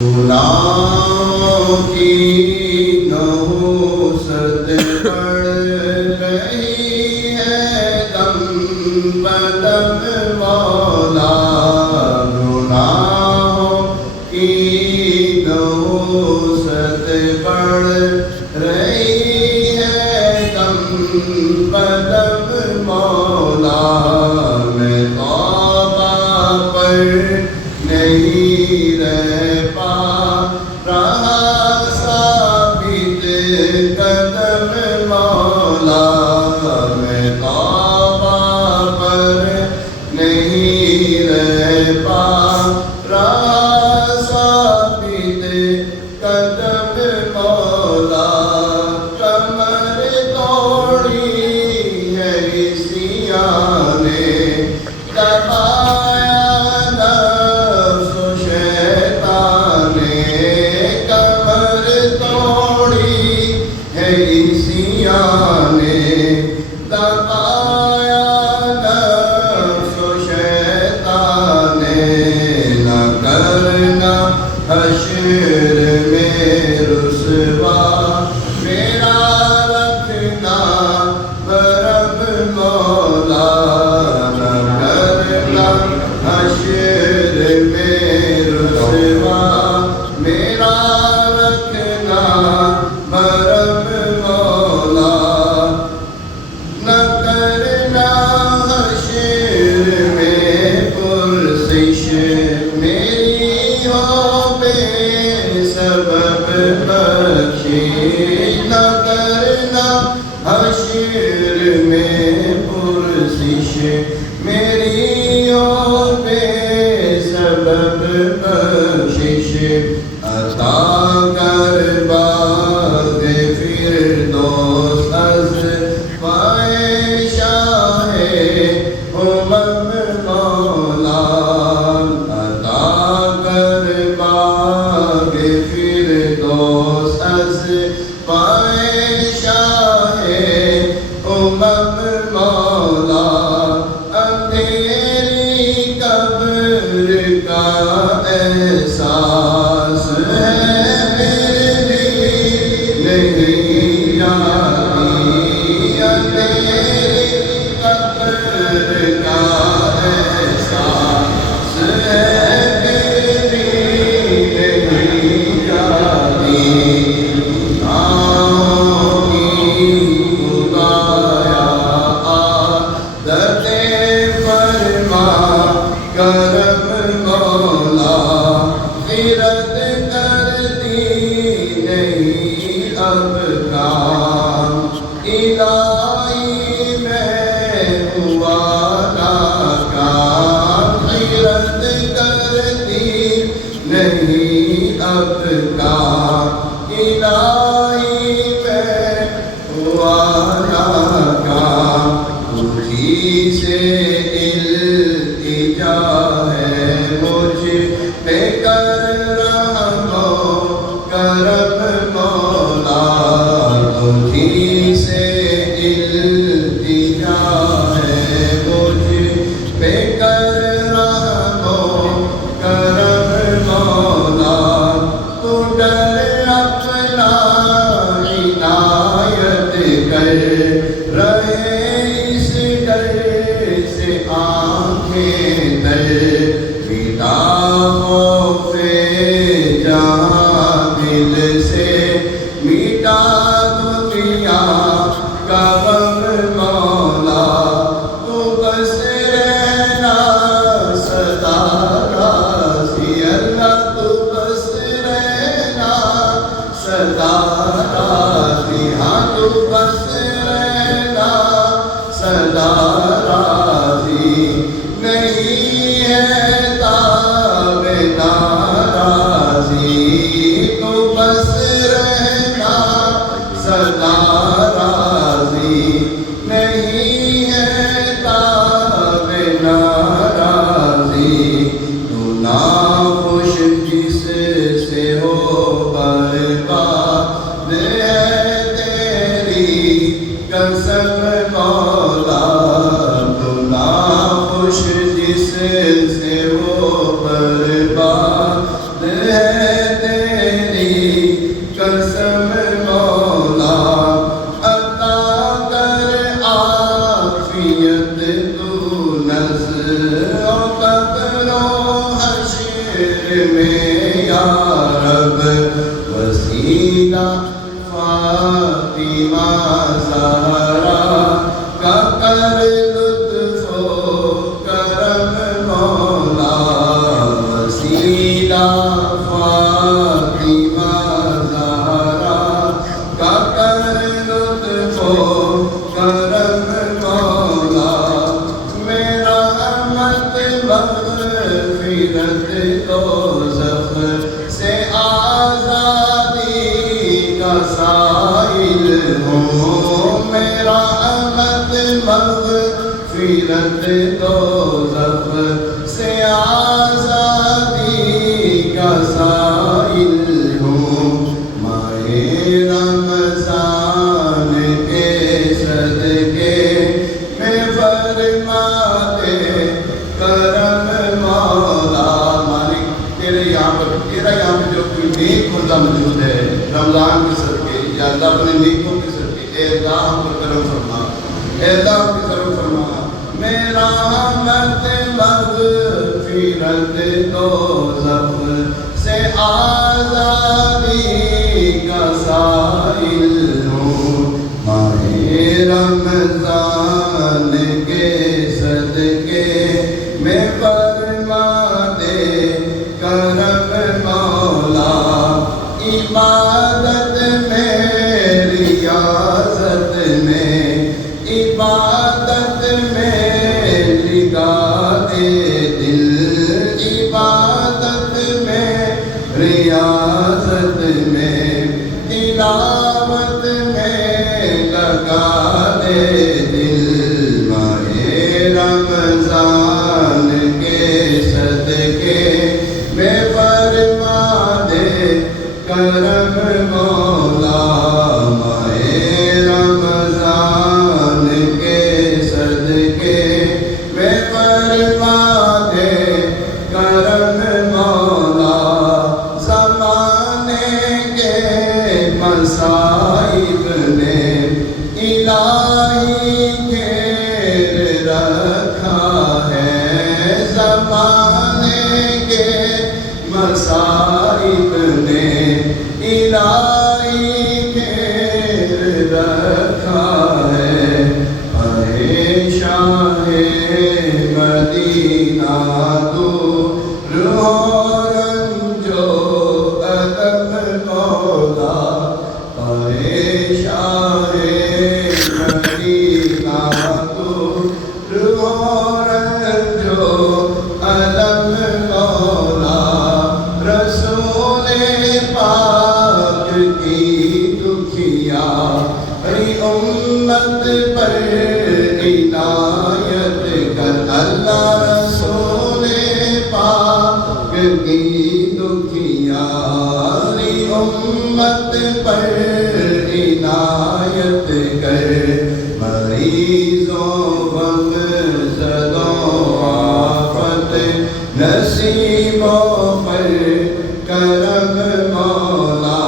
گناہوں کی نحوست بڑھ رہی ہے دم بدم مولا، گناہوں کی نحوست بڑھ رہی ہے دم بدم مولا، میں توبہ پر نہیں رہ پا رہا ثابت قدم مولا، میں توبہ پر نہیں رہ پا رہا ثابت قدم مولا، کمر توڑی ہے عیسیوں نے، دبایا نفس و شیطان نے، کمر توڑی ہے عیسیوں نے، دبایا نفس و شیطان نے، نہ کرنا حشر میں رسوا میرا رکھنا برم مولا، نہ کرنا حشر میں رسوا میرا رکھنا برم مولا، نہ کرنا حشر میں پرسش میری ہو بے سبب بخشش، نہ کرنا حشر میں پرسش میری ہو بے سبب بخشش، عطا کر باغ فردوس از پائے شاہ مولا، عطا کر باغ فردوس از پائے شاہ مولا، اندھیری قبر کا احساس ہے میرے لیے نہیں آتی، اندھیری قبر کا احساس ہے میرے لیے نہیں آتی، کرم مولا غیرت کرتی نہیں اب کام، الہی میں ہوا ناکام، غیرت کرتی نہیں اب کام، الہی میں ہوا ناکام، تجھی سے ہے مجھ پہ کر رحم و کرم مولا، تجھی سے التجا ہے مجھ پہ کر رحم و کرم مولا، تو ڈر اپنا عنایت کر رہے اس ڈر سے یا رب وسیلہ فاطمہ زہرا کا کر لطف و کرم مولا وسیلہ فاطمہ زہرا کا کر لطف و کرم مولا میرا مغفرت دوزخ سے آزادی کا سائل ہوں میرا مغفرت دوزخ سے آزادی کا سائل ہوں ماہ رمضان کے صدقے میں فرما دے کرم مولا مالک یہاں پہ جو کوئی نیک بندہ موجود ہے رمضان کے صدقے یا اللہ اپنے نیکوں کے صدقے اے اللہ ہم پر کرم فرما اے اللہ ہم پر کرم فرما میرا مغفرت دوزخ سے آزادی کا سائل ہوں ماہ رمضان کے صدقے میں فرما دے کرم مولا عبادت میں ریاضت میں عبادت میں لگا دے دل عبادت میں ریاضت میں تلاوت میں لگا دے دل ماہ رمضان کے صدقے میں فرما دے کرم مولا ماہ رمضان کے صدقے میں فرما دے کرم مولا زمانے کے مصائب نے الہی گھیر رکھا ہے زمانے کے مصائب نے الہی گھیر رکھا ہے اے شاہ مدینہ تو روح رنجو ادب مولا اے شاہ مدینہ تو روح رنجو ادب مولا رسول پاک کی دکھیا امت پر عنایت کر اللہ رسول پاک کی دکھیا امت پر عنایت کر مریضوں غم زدوں آفت نصیبوں پر کرم مولا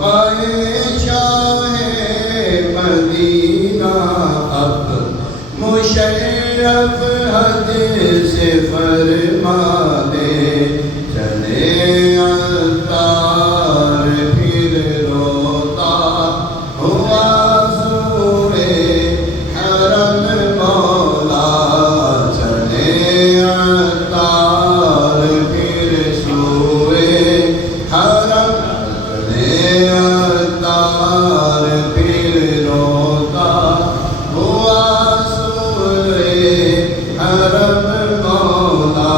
پائے شاہ مدینہ اب مشرف حد سے فرما دے چلے عطار پھر روتا ہوا سوئے حرم مولا چلے عطار پھر سوئے حرم چلے عطار پھر روتا ہوا سوئے حرم مولا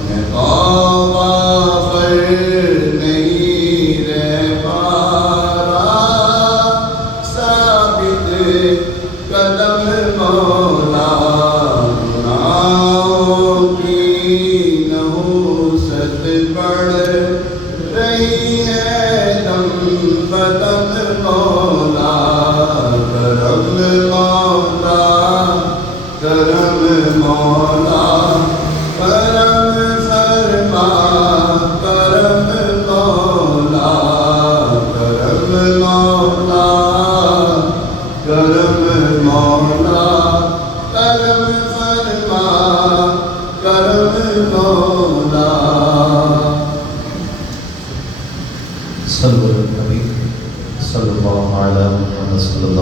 میں توبہ پر نہیں رہ پا رہا ثابت قدم مولا گناہوں کی نحوست بڑھ رہی ہے دم بدم مولا کرم مولا کرم مولا کرم فرما کرم مولا کرم مولا کرم مولا کرم فرما کرم مولا صلو علی النبی صلی اللہ علیہ وسلم.